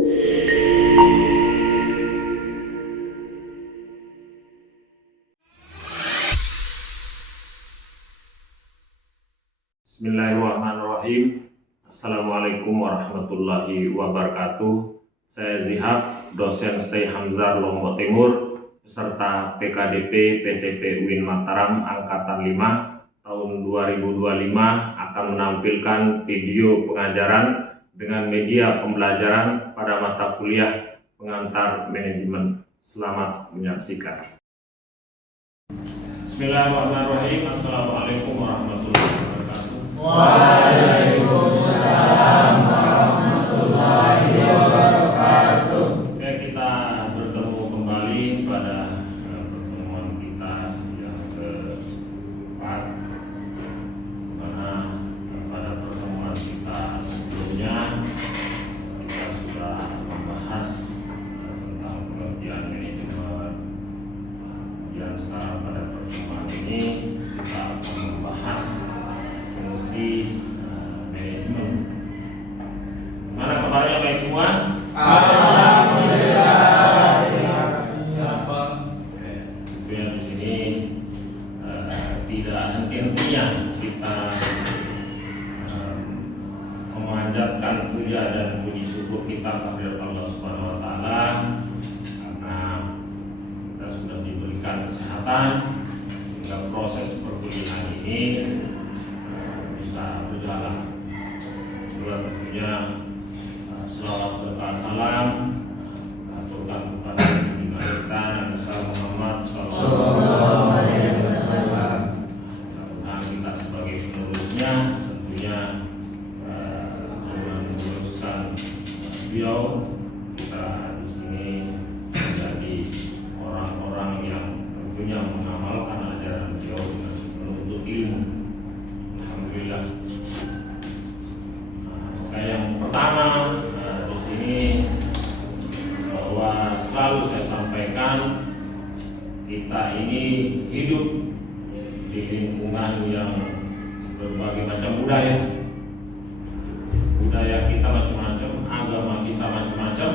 Bismillahirrahmanirrahim. Assalamualaikum warahmatullahi wabarakatuh. Saya Zihab, dosen Stay Hamzah Lombok Timur, peserta PKDP PTP UIN Mataram Angkatan 5 tahun 2025 akan menampilkan video pengajaran dengan media pembelajaran pada mata kuliah pengantar manajemen. Selamat menyaksikan. Bismillahirrahmanirrahim. Assalamualaikum warahmatullahi wabarakatuh. Waalaikumsalam warahmatullahi wabarakatuh. Oke, kita bertemu kembali pada pertemuan kita yang keempat, mana pada pertemuan kita sebelumnya kita sudah membahas tentang pengertian manajemen. Kemudian sekarang pada pertemuan ini kita akan membahas fungsi manajemen. Mana kabarnya, baik semua? Alhamdulillah. Tentunya di sini tidak henti-hentinya kita memanjatkan puja dan puji syukur kita kepada Allah Subhanahu Wa Taala karena kita sudah diberikan kesehatan sehingga proses perkuliahan ini bisa berjalan. Juga tentunya selawat serta salam aturkan kepada junjungan kita Nabi Muhammad sallallahu alaihi wasallam. Mudah-mudahan kita sebagai penerusnya tentunya meneruskan beliau, kita di sini menjadi orang-orang yang tentunya mengamalkan ajaran beliau dengan menuntut ilmu. Alhamdulillah. Yang pertama di sini bahwa selalu saya sampaikan kita ini hidup di lingkungan yang berbagai macam budaya. Budaya kita macam-macam, agama kita macam-macam.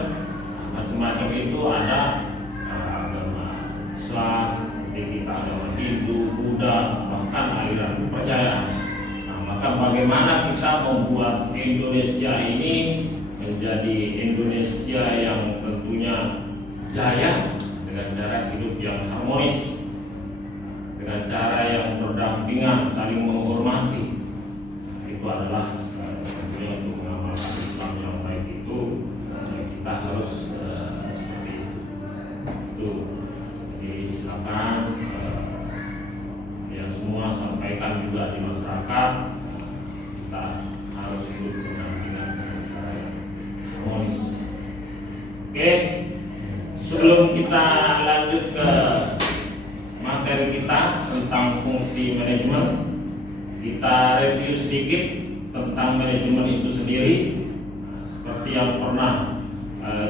Macam-macam itu ada agama Islam, kita agama Hindu, Buddha, bahkan aliran kepercayaan. Maka bagaimana kita membuat Indonesia ini menjadi Indonesia yang tentunya jaya dengan cara hidup yang harmonis, dengan cara yang berdampingan, saling menghormati. Itu adalah tentunya untuk mengamalkan Islam yang baik itu kita harus seperti itu. Jadi silakan yang semua sampaikan juga di masyarakat, kita harus hidup berdampingan dengan cara yang harmonis. Oke, sebelum kita lanjut ke materi kita tentang fungsi manajemen, kita review sedikit tentang manajemen itu sendiri. Seperti yang pernah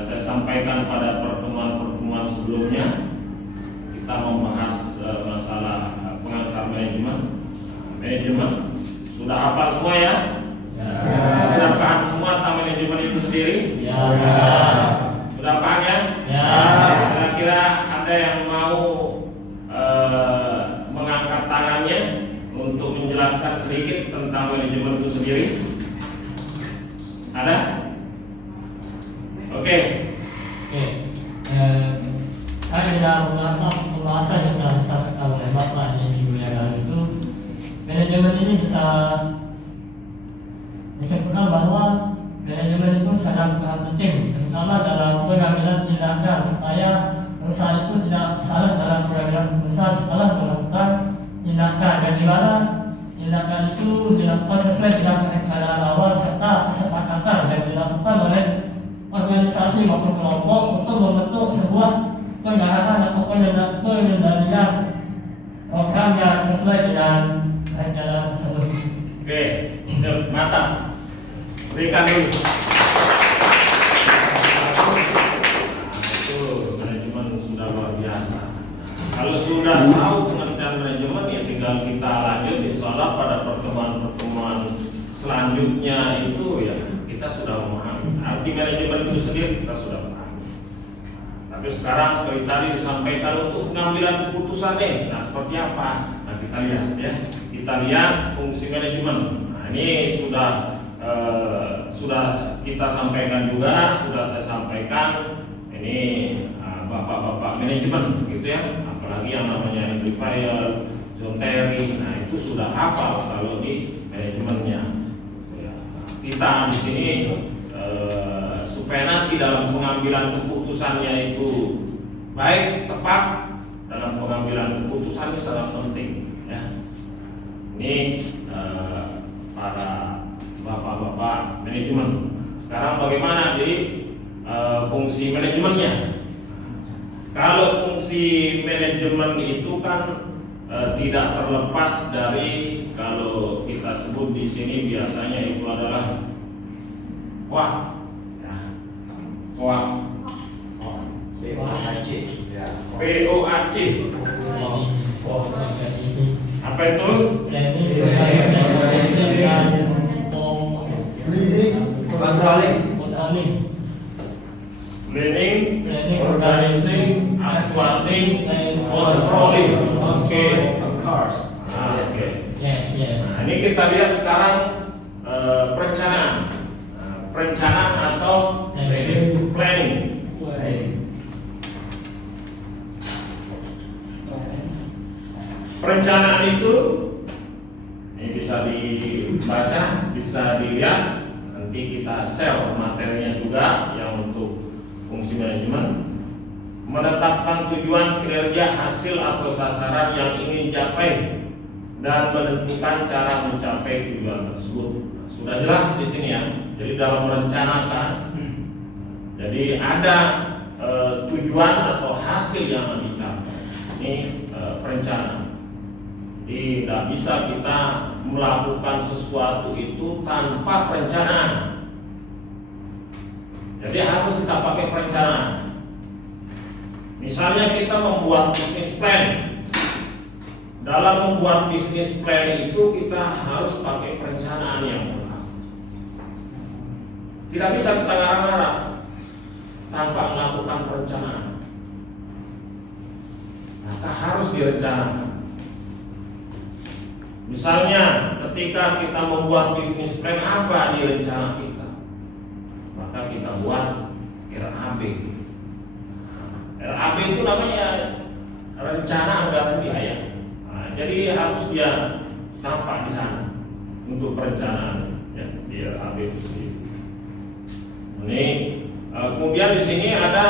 saya sampaikan pada pertemuan-pertemuan sebelumnya, kita membahas masalah pengantar manajemen. Sudah hafal semua ya? Sudah paham semua tentang manajemen itu sendiri? Ya. Sudah paham ya? Ya. Kira-kira ada yang mau mengangkat tangannya untuk menjelaskan sedikit tentang manajemen itu sendiri? Ada? Oke. Saya tidak menganggap pembahasan yang telah disampaikan oleh Bapak di minggu yang lalu itu, manajemen ini bisa disebutkan bahwa manajemen itu sangat penting, terutama dalam pengambilan tindakan supaya perusahaan itu tidak salah dalam pengambilan perusahaan setelah melakukan tindakan, dan di mana tindakan itu dilakukan sesuai dengan perencanaan awal serta kesepakatan yang dilakukan oleh organisasi maupun kelompok untuk membentuk sebuah pengarahan atau pengendalian program yang sesuai dengan rencana tersebut. Oke, mantap. Berikan dulu. Itu manajemen sudah luar biasa. Kalau sudah tahu pengertian manajemen, ya tinggal kita lanjut. Insya Allah pada pertemuan-pertemuan selanjutnya itu ya kita sudah memahami arti manajemen itu sendiri. sendiri kita sudah pahami. Tapi sekarang seperti tadi disampaikan untuk pengambilan keputusan nah seperti apa? Nah kita lihat ya, kita lihat fungsi manajemen. Nah ini sudah kita sampaikan juga, sudah saya sampaikan ini bapak-bapak manajemen gitu ya, apalagi yang namanya amplifier, John Terry, nah itu sudah hafal kalau di manajemennya. Kita di sini supaya nanti dalam pengambilan keputusannya itu baik, tepat dalam pengambilan keputusan ini sangat penting ya. Ini para bapak-bapak manajemen. Sekarang bagaimana di fungsi manajemennya? Kalau fungsi manajemen itu kan tidak terlepas dari, kalau kita sebut di sini biasanya itu adalah POAC. POAC. Apa itu? Planning, organizing, actuating, controlling. Oke. Oke. Nah, ini kita lihat sekarang perencanaan. Perencanaan atau planning. Perencanaan itu ini bisa dibaca, bisa dilihat. Nanti kita share materinya juga yang untuk fungsi manajemen. Menetapkan tujuan, kinerja, hasil atau sasaran yang ingin dicapai dan menentukan cara mencapai tujuan tersebut. Nah, sudah jelas di sini ya. Jadi dalam merencanakan, jadi ada tujuan atau hasil yang dicapai. Ini perencanaan. Jadi tidak bisa kita melakukan sesuatu itu tanpa perencanaan. Jadi harus kita pakai perencanaan. Misalnya kita membuat bisnis plan. Dalam membuat bisnis plan itu kita harus pakai perencanaan yang benar. Tidak bisa kita ngarang-ngarang tanpa melakukan perencanaan. Maka harus direncanakan. Misalnya ketika kita membuat bisnis plan, apa di rencana kita? Maka kita buat RAB. RAB itu namanya rencana anggaran biaya. Nah, jadi harus dia nampak di sana untuk perencanaan ya, di RAB itu sendiri. Ini kemudian di sini ada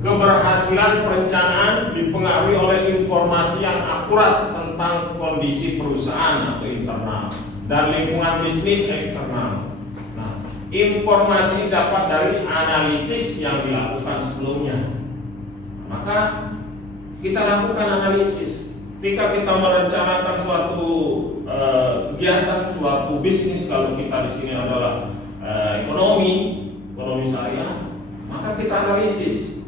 keberhasilan perencanaan dipengaruhi oleh informasi yang akurat tentang kondisi perusahaan atau internal dan lingkungan bisnis eksternal. Nah, informasi ini dapat dari analisis yang dilakukan sebelumnya. Maka kita lakukan analisis. Ketika kita merencanakan suatu kegiatan, suatu bisnis, kalau kita di sini adalah ekonomi syariah, maka kita analisis.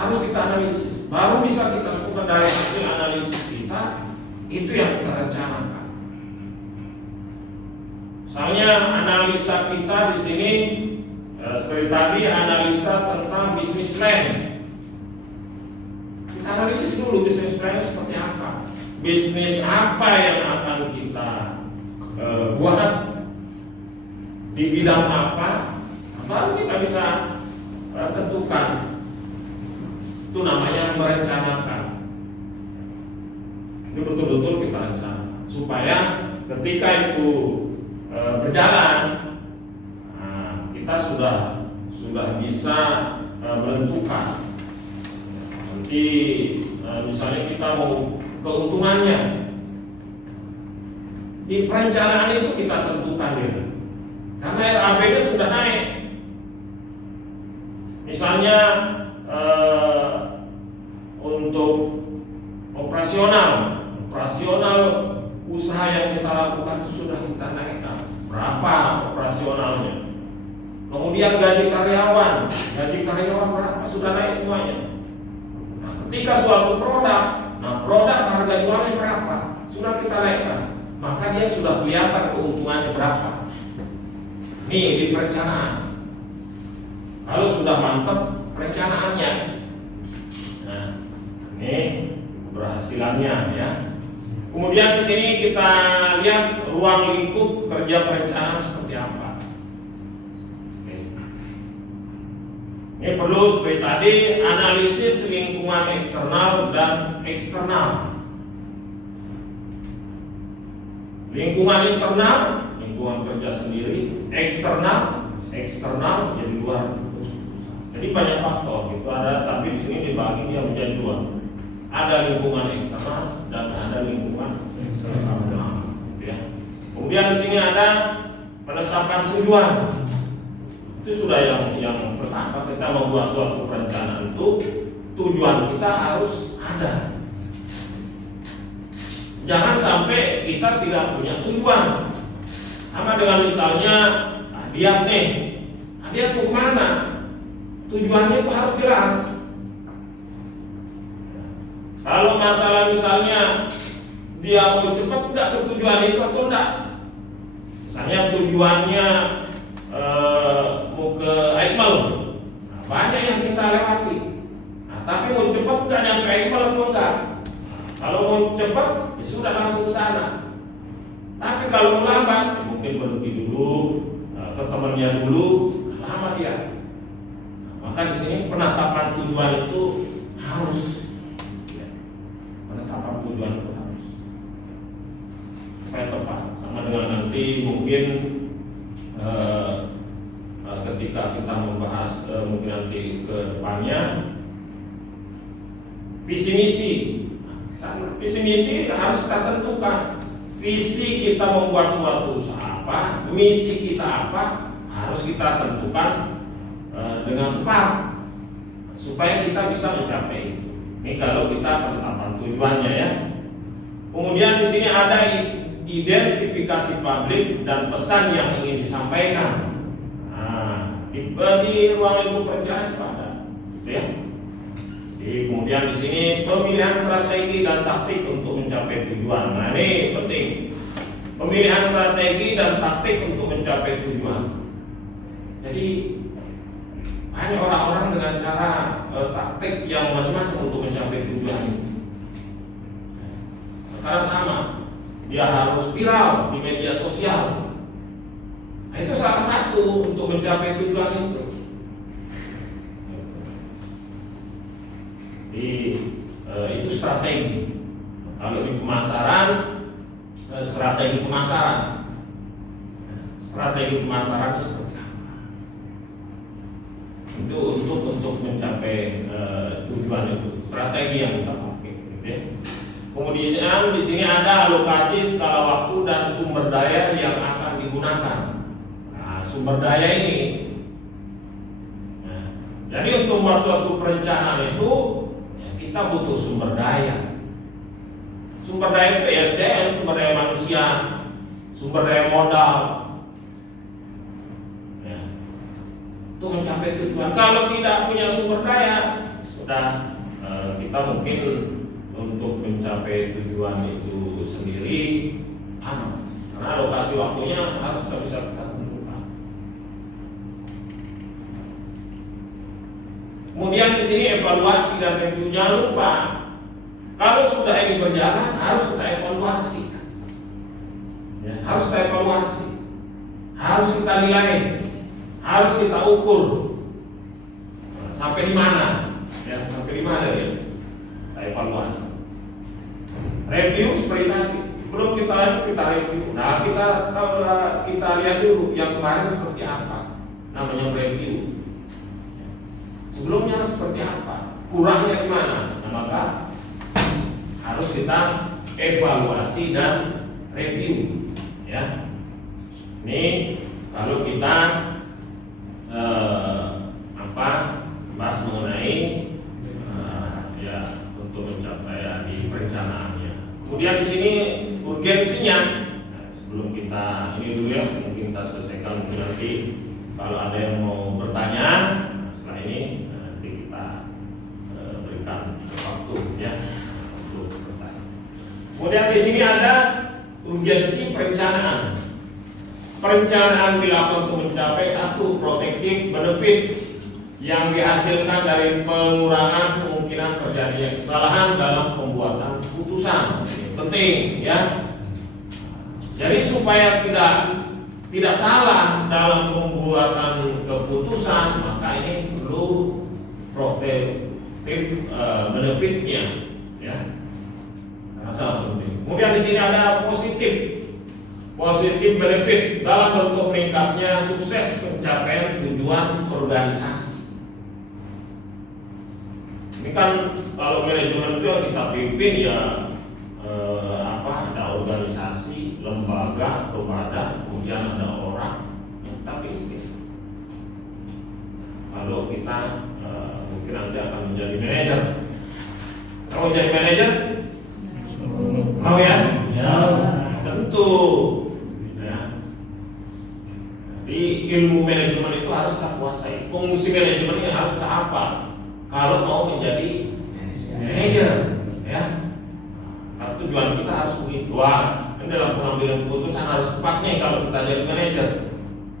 Harus kita analisis, baru bisa kita lakukan dari hasil analisis kita, itu yang kita rencanakan. Misalnya analisa kita di sini seperti tadi analisa tentang bisnis plan. Kita analisis dulu bisnis plan seperti apa, bisnis apa yang akan kita buat, di bidang apa, baru kita bisa tentukan. Itu namanya merencanakan. Ini betul-betul kita rencanakan supaya ketika itu berjalan, kita sudah bisa menentukan. Nanti misalnya kita mau keuntungannya, di perencanaan itu kita tentukan dia. Karena RAB-nya sudah naik. Misalnya untuk operasional usaha yang kita lakukan itu sudah kita naikkan. Berapa operasionalnya? Kemudian gaji karyawan berapa? Sudah naik semuanya. Nah, ketika suatu produk, produk harga jualnya berapa? Sudah kita naikkan. Maka dia sudah kelihatan keuntungannya berapa. Ini di perencanaan. Kalau sudah mantap perencanaannya, nah ini keberhasilannya ya. Kemudian di sini kita lihat ruang lingkup kerja perencanaan seperti apa. Oke. Ini perlu seperti tadi analisis lingkungan eksternal dan eksternal. Lingkungan internal, lingkungan kerja sendiri, eksternal jadi luar. Jadi banyak faktor gitu ada, tapi di sini dibagi dia menjadi dua. Ada lingkungan eksternal dan ada lingkungan internal. Ya. Kemudian di sini ada penetapan tujuan. Itu sudah yang pertama kita membuat suatu perencanaan itu tujuan kita harus ada. Jangan sampai kita tidak punya tujuan. Sama dengan misalnya dia tuh kemana? Tujuannya itu harus jelas. Kalau masalah misalnya dia mau cepat enggak ke tujuan itu atau enggak? Misalnya tujuannya mau ke Aikmal, nah, banyak yang kita lewati. Nah, tapi mau cepat enggak nyampe Aikmal atau enggak? Kalau mau cepat, ya sudah langsung ke sana. Tapi kalau mau lambat, ya mungkin berhenti dulu, ke temannya dulu, lama dia. Nah, maka di sini penetapan tujuan itu harus. Penetapan tujuan itu harus supaya tepat. Sama dengan nanti mungkin ketika kita membahas mungkin nanti ke depannya visi misi. Visi misi harus kita tentukan. Visi kita membuat suatu usaha apa, misi kita apa, harus kita tentukan dengan tepat supaya kita bisa mencapai itu. Ini kalau kita penetapan tujuannya ya. Kemudian di sini ada identifikasi publik dan pesan yang ingin disampaikan. Nah, di ruang lingkup perencanaan itu ada, gitu ya. Kemudian di sini pemilihan strategi dan taktik untuk mencapai tujuan. Nah ini penting. Pemilihan strategi dan taktik untuk mencapai tujuan. Jadi banyak orang-orang dengan cara taktik yang macam-macam untuk mencapai tujuan itu. Sekarang sama, dia harus viral di media sosial. Nah, itu salah satu untuk mencapai tujuan itu. Itu strategi. Kalau di pemasaran, strategi pemasaran. Strategi pemasaran itu seperti apa? Itu untuk mencapai tujuan itu. Strategi yang kita pakai, gitu ya. Kemudian di sini ada alokasi skala waktu dan sumber daya yang akan digunakan. Nah, sumber daya ini. Nah, jadi untuk membuat suatu perencanaan itu kita butuh sumber daya. Sumber daya itu SDM, sumber daya manusia, sumber daya modal. Ya. Untuk mencapai tujuan. Kalau tidak punya sumber daya, sudah kita mungkin untuk mencapai tujuan itu sendiri aman. Karena alokasi waktunya harus kita bisa tentukan. Kemudian di sini evaluasi dan review. Jangan lupa, kalau sudah ini berjalan harus kita evaluasi. Ya, harus kita evaluasi, harus kita nilai, harus kita ukur. Nah, sampai di mana? Ya, sampai di mana ya? Kita evaluasi. Review seperti tadi. Belum kita review. Nah, kita lihat dulu yang kemarin seperti apa. Namanya review. Sebelumnya seperti apa? Kurangnya di mana? Nah, maka harus kita evaluasi dan review. Ya. Ini kalau kita bahas mengenai ya untuk mencapai di perencanaannya. Kemudian di sini urgensinya. Nah, sebelum kita ini dulu ya, mungkin kita selesaikan mungkin nanti kalau ada yang mau bertanya. Setelah ini nanti kita berikan waktu ya untuk bertanya. Kemudian di sini ada urgensi perencanaan. perencanaan dilakukan untuk mencapai satu protective benefit yang dihasilkan dari pengurangan kemungkinan terjadinya kesalahan dalam pembuatan putusan. Ini penting ya. Jadi supaya tidak salah dalam pembuatan keputusan, maka ini perlu protective benefitnya ya. Sangat penting. Kemudian di sini ada positif benefit dalam bentuk meningkatnya sukses pencapaian tujuan organisasi. Ini kan kalau manajemen itu yang kita pimpin ya ada organisasi, lembaga, badan, kemudian ada orang yang kita pimpin. Kalau kita mungkin nanti akan menjadi manajer. Kalau menjadi manajer, mau ya? Ya. Tentu. Jadi ilmu manajemen itu harus kita kuasai. Fungsi manajemen ini harus kita hafal. Kalau mau menjadi manajer, ya. Karena tujuan kita harus begitu. Dan dalam pengambilan keputusan harus tepatnya kalau kita jadi manajer.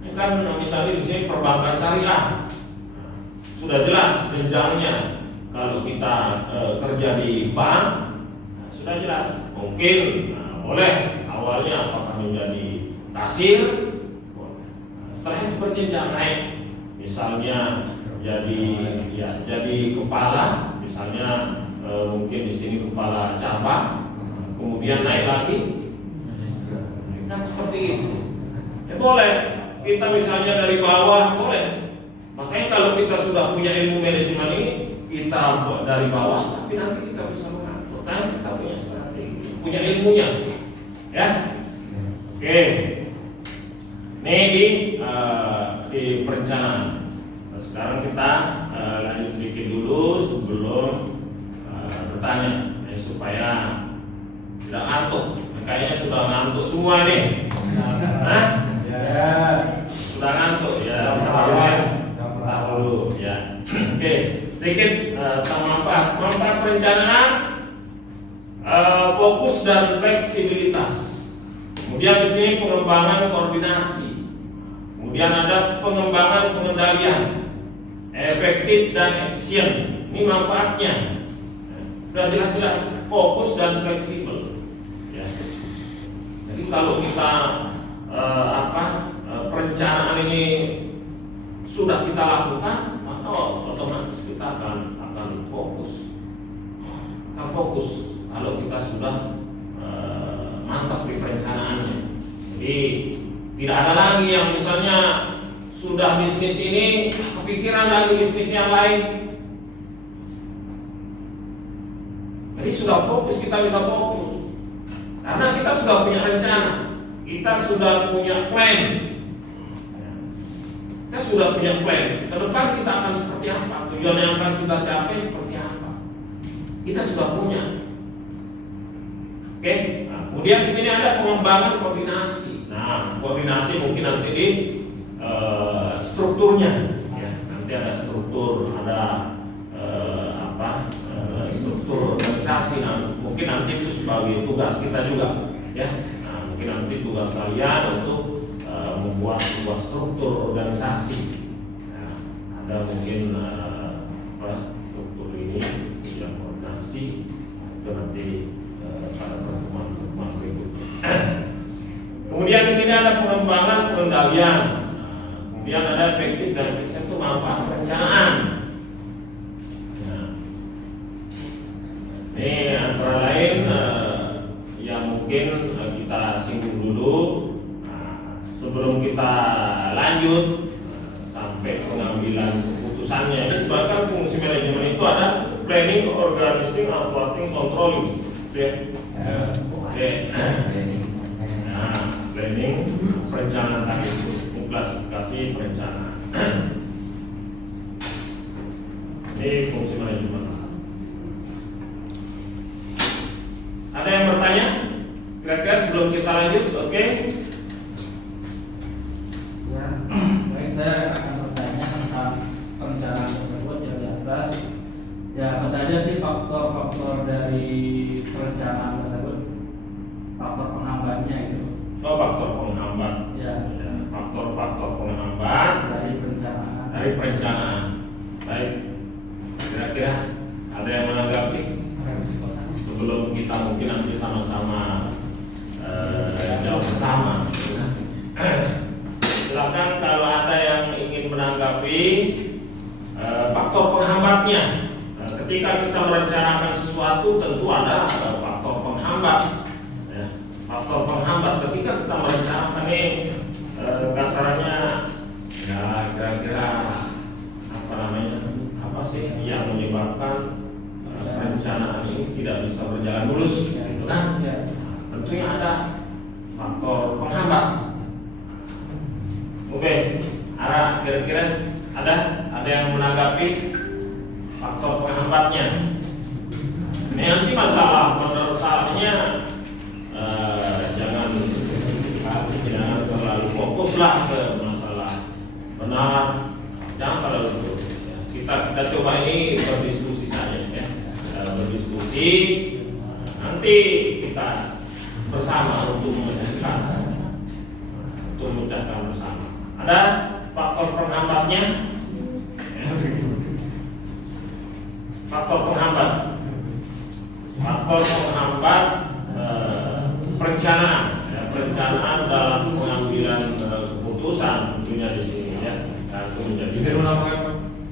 Ini kan misalnya di sini perbankan syariah, sudah jelas jenjangnya. Kalau kita kerja di bank, sudah jelas. Mungkin boleh awalnya apakah menjadi kasir. Setelah itu berjenjang naik, misalnya jadi kepala, misalnya mungkin di sini kepala cabang, kemudian naik lagi, kan seperti itu. Ya boleh, kita misalnya dari bawah boleh. Makanya kalau kita sudah punya ilmu manajemen ini, kita dari bawah, tapi nanti kita bisa mengatur. Kan kita punya strategi, punya ilmunya, ya. Oke. Ini di perencanaan. Nah, sekarang kita lanjut sedikit dulu sebelum bertanya, supaya tidak ngantuk. Kayaknya sudah ngantuk semua nih. Hah? Ya. Sudah ngantuk ya. Sabar dulu ya. Oke, sedikit tentang manfaat perencanaan, fokus dan fleksibilitas. Kemudian di sini pengembangan koordinasi. Kemudian ada pengembangan pengendalian, efektif dan efisien. Ini manfaatnya. Sudah jelas-jelas fokus dan fleksibel. Ya. Jadi kalau kita perencanaan ini sudah kita lakukan, maka otomatis kita akan fokus. Akan fokus kalau kita sudah mantap di perencanaannya. Jadi tidak ada lagi yang misalnya sudah bisnis ini kepikiran lagi bisnis yang lain. Jadi sudah fokus, kita bisa fokus karena kita sudah punya rencana, kita sudah punya plan. Kita sudah punya plan. Ke depan kita akan seperti apa? Tujuan yang akan kita capai seperti apa? Kita sudah punya. Oke. Nah, kemudian di sini ada pengembangan koordinasi. Nah, koordinasi mungkin nanti di strukturnya. Ya, nanti ada struktur, ada struktur organisasi. Nah, mungkin nanti itu sebagai tugas kita juga. Ya. Nah, mungkin nanti tugas kalian untuk membuat sebuah struktur organisasi. Nah, ada mungkin struktur ini yang koordinasi itu nanti pada pertemuan berikutnya. Kemudian di sini ada pengembangan pengendalian. Kemudian ada efektif dan efisien itu manfaat perencanaan. Nah, ini antara lain yang mungkin kita singgung dulu. Sebelum kita lanjut sampai pengambilan keputusannya, ini sebagai fungsi manajemen itu ada planning, organizing, reporting, controlling. Oke. Nah, planning, perencanaan tadi itu, klasifikasi perencanaan. Ini fungsi manajemen. Ada yang bertanya? Kira-kira sebelum kita lanjut, oke? Ya, baik, saya akan bertanya tentang perencanaan tersebut yang di atas. Ya, apa saja sih faktor-faktor dari perencanaan tersebut? Faktor penghambatnya itu. Oh, faktor penghambat. Ya. dari perencanaan. Baik, kira-kira ada yang menanggapi sebelum kita mungkin nanti sama-sama jawab bersama. Silakan kalau ada yang ingin menanggapi faktor penghambatnya. Ketika kita merencanakan sesuatu tentu ada faktor penghambat. Ya, faktor penghambat ketika kita merencanakan ini kasarannya ya kira-kira apa sih yang menyebabkan perencanaan ini tidak bisa berjalan mulus, gitu kan? Tentunya ada faktor penghambat. Oke, Ara kira-kira ada yang menanggapi faktor penghambatnya? Ini nanti masalah salahnya jangan terlalu fokuslah ke masalah benar, jangan terlalu itu. Kita coba ini berdiskusi saja ya, berdiskusi. Nanti kita bersama untuk memecahkan bersama. Ada faktor penghambatnya? Ya. Faktor penghambat perencanaan, ya, perencanaan dalam pengambilan keputusan tentunya di sini ya. Dan itu menjadi.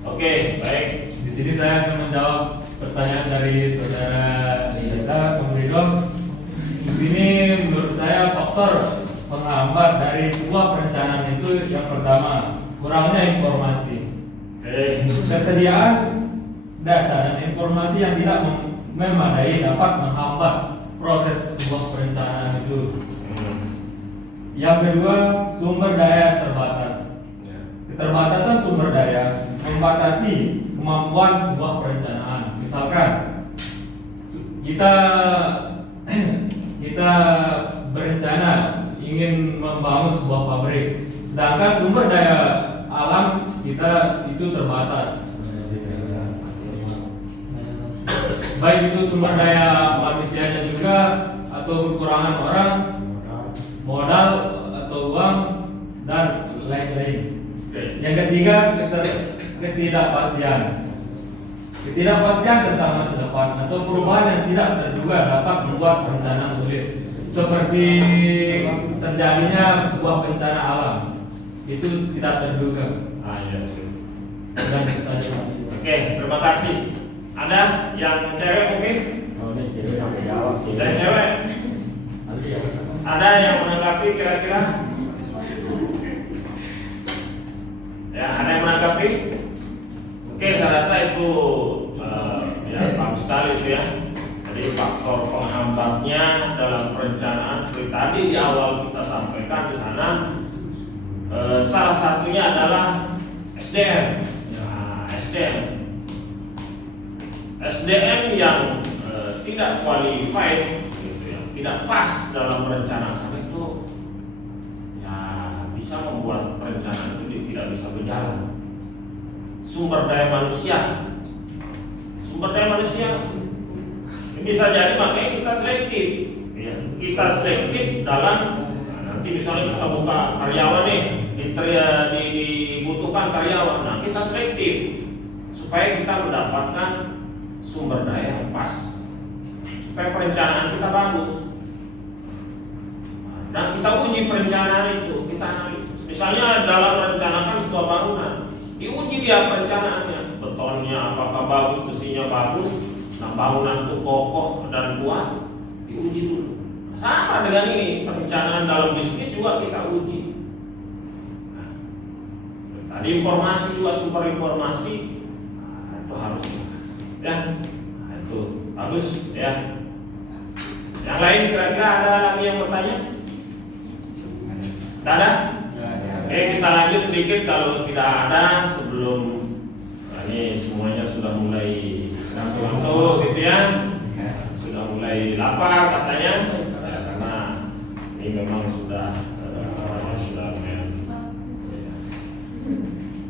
Oke, baik. Di sini saya akan menjawab pertanyaan dari saudara kita, Pembridom. Di sini menurut saya faktor penghambat dari sebuah perencanaan itu yang pertama kurangnya informasi. Kesediaan data dan informasi yang tidak memadai dapat menghambat proses sebuah perencanaan itu. Yang kedua, sumber daya terbatas. Keterbatasan sumber daya membatasi kemampuan sebuah perencanaan. Misalkan kita berencana ingin membangun sebuah pabrik, sedangkan sumber daya alam kita itu terbatas. Baik itu sumber daya manusianya juga atau kekurangan orang, modal atau uang dan lain-lain. Yang ketiga, ketidakpastian. Ketidakpastian tentang masa depan atau perubahan yang tidak terduga dapat membuat perencanaan sulit. Seperti terjadinya sebuah bencana alam, itu tidak terduga. Dan itu saja. Oke, terima kasih. Ada yang cewek mungkin? Dari cewek? Ada yang menanggapi kira-kira? Ya, ada yang menanggapi? Oke, saya rasa itu ya bagus sekali itu ya. Jadi faktor penghambatnya dalam perencanaan seperti tadi di awal kita sampaikan di sana, salah satunya adalah SDM. Nah, SDM yang tidak qualified, gitu ya, tidak pas dalam perencanaan itu, ya bisa membuat perencanaan itu tidak bisa berjalan. Sumber daya manusia ini bisa jadi makanya kita selektif, ya. Kita selektif dalam nanti misalnya kita buka karyawan nih, dibutuhkan karyawan, nah kita selektif supaya kita mendapatkan sumber daya yang pas, supaya perencanaan kita bagus. Dan kita uji perencanaan itu, kita analisis. Misalnya dalam merencanakan sebuah bangunan, diuji dia perencanaannya, betonnya apakah bagus, besinya bagus, nah bangunan itu kokoh dan kuat, diuji dulu. Sama dengan ini, perencanaan dalam bisnis juga kita uji. Nah, tadi informasi juga, sumber informasi, nah, itu harus dibahas, ya. Nah, itu bagus, ya. Yang lain kira-kira ada lagi yang bertanya? Tidak ada? Oke, kita lanjut sedikit kalau tidak ada sebelum ini semuanya sudah mulai ngantuk-ngantuk gitu ya. Sudah mulai lapar katanya. Ya, karena ini memang sudah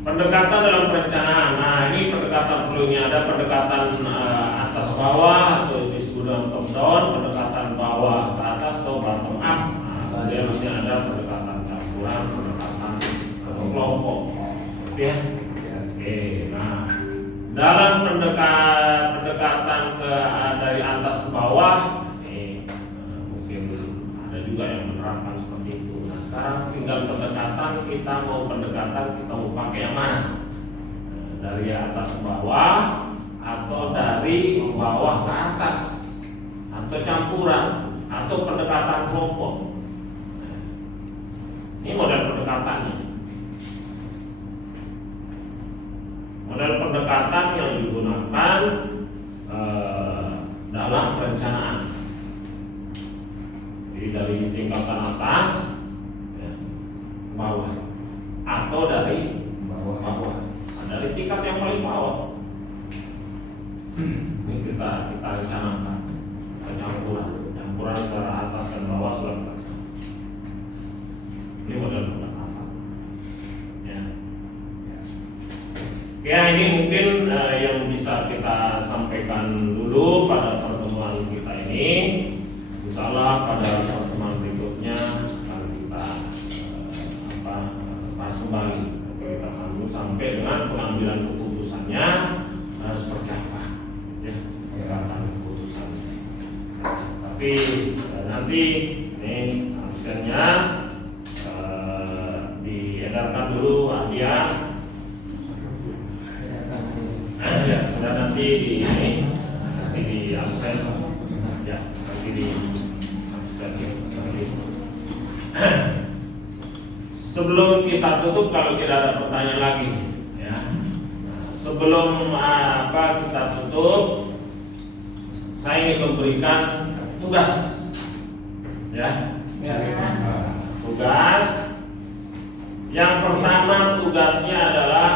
pendekatan dalam perencanaan. Nah, ini pendekatan perlunya ada pendekatan atas bawah atau disebut dengan top down, pendekatan bawah ke atas atau bottom up. Nah, dia mesti ada pendekatan campuran, pendekatan kelompok, ya. dalam pendekatan ke dari atas ke bawah, ini mungkin ada juga yang menerapkan seperti itu. Nah, sekarang tinggal pendekatan, kita mau pakai yang mana? Dari atas ke bawah atau dari bawah ke atas, atau campuran, atau pendekatan kelompok. Ini model pendekatannya. Model pendekatan yang digunakan dalam perencanaan. Jadi dari tingkatan atas ya, ke bawah, atau dari bawah. Nah, dari tingkat yang paling bawah. Ini kita rencanakan campuran antara atas dan bawah sudah kita. Ini model pendekatan. Ya. Ya, ini mungkin yang bisa kita sampaikan dulu pada pertemuan kita ini. Insya Allah pada pertemuan berikutnya akan kita bahas kembali. Kita sambung sampai dengan pengambilan keputusannya seperti apa, ya, pengambilan keputusannya. Tapi nanti ini absennya diedarkan dulu hadiah. Ya, sudah nanti di absen ya, nanti di absen. Sebelum kita tutup, kalau tidak ada pertanyaan lagi, ya. Sebelum kita tutup, saya ingin memberikan tugas, ya. Tugas yang pertama, tugasnya adalah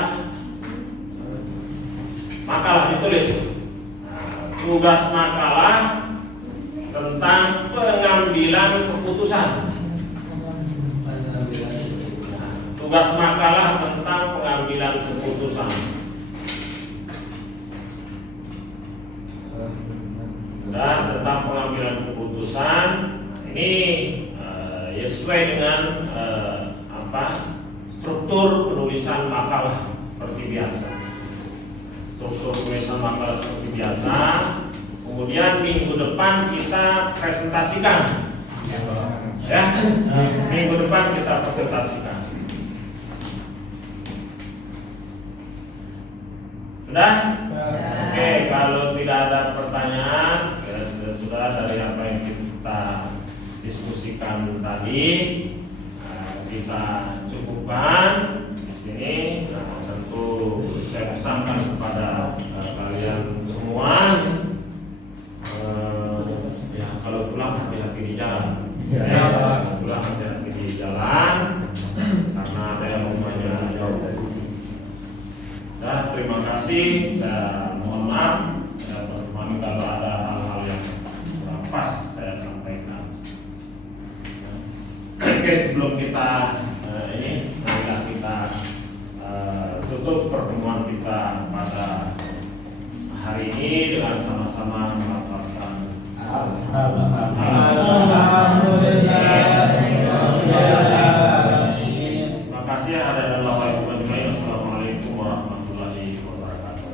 makalah ditulis. Tugas makalah tentang pengambilan keputusan. Tugas makalah tentang pengambilan keputusan. Dan tentang pengambilan keputusan ini ya sesuai dengan struktur penulisan makalah seperti biasa. Struktur penulisan makalah seperti biasa. Kemudian minggu depan kita presentasikan. Ya, minggu depan kita presentasikan. Sudah? Oke, kalau tidak ada pertanyaan, ya, sudah dari apa yang kita diskusikan tadi, kita cukupkan di sini. Nah, tentu saya pesankan kepada kalian semua, ya kalau pulang hati-hati di jalan. Saya pulang hati-hati di jalan karena ada yang rumahnya jauh. Dan terima kasih. Saya mohon maaf teman-teman kalau ada hal-hal yang kurang pas saya sampaikan. Oke, sebelum kita marilah kita tutup pertemuan kita pada hari ini dengan sama-sama melafazkan terima kasih. Ada dan lawan. Assalamualaikum warahmatullahi wabarakatuh.